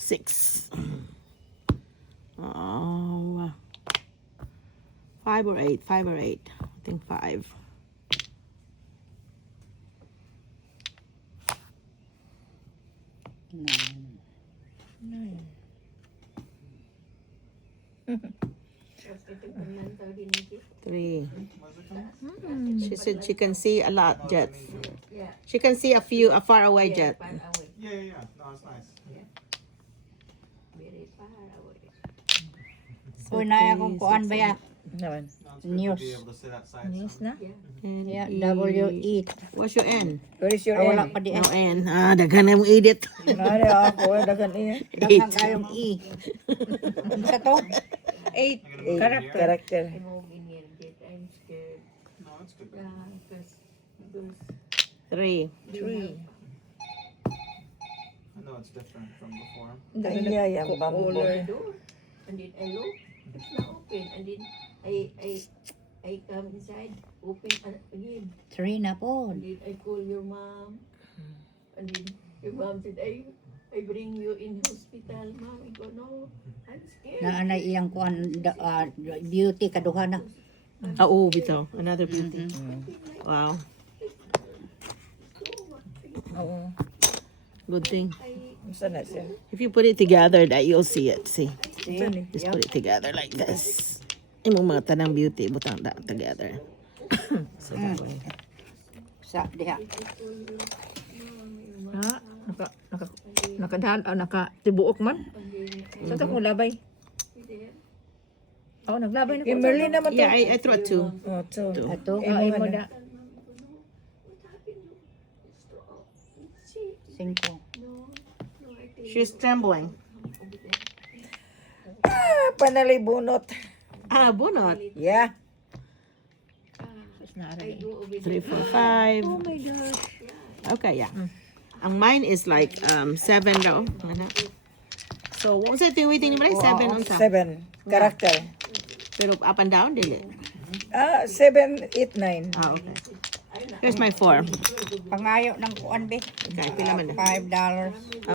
6. Oh, 5 or 8? 5 or 8? I think 5. Three. She said she can see a lot jets. She can see a few, a far away jet. Yeah. No, it's nice. Uy, na akong kuan ba ya? Naman. No, it's good News. to be able to see that side. News sun. na? Yeah, N-E. W-E. What's your N? Where is your Wala N? pa di No N. Ah, daghan na mong edit. Nari ako, dagan iya. Daghang kayong E. Sa to? 8. You're gonna move Character. here? Character. No, it's good. 3. 3. I know it's different from before. Ay, ang bamboo. And then I look, it's not open. And then I come inside, open again. 3 na po. And then I call your mom. And then your mom said, I bring you in hospital. Mom, I go, no, I'm scared. Naanay iyang kuan beauty kaduha na. Ah, oh, bitaw. Another beauty. Wow. Oo. Good thing. Saan na siya? If you put it together, that you'll see it. See? Saan eh? Just put it together like this. Imong mga tanang beauty, butang that together. Sa diha. Ha? Nakatibuok man? Saan ito kung labay? Oo, naglabay na ko. Kimberly naman to. Yeah, I throw 2. Oh, to. Ato. Ay mo Cinco. na. 5. No, I think She's trembling. Ah, panalay bunot. Ah, bunot. Yeah. I go over 3, 4, 5. Oh my God. Okay, yeah. Ang mine is like 7 daw. Ano? So, what was it yung waiting ni 7 on top. 7. Character. Pero up and down, dili. 7, 8, 9. Ah, okay. Here's my 4. Pangayo ng kuan be. Okay, pila man na. $5.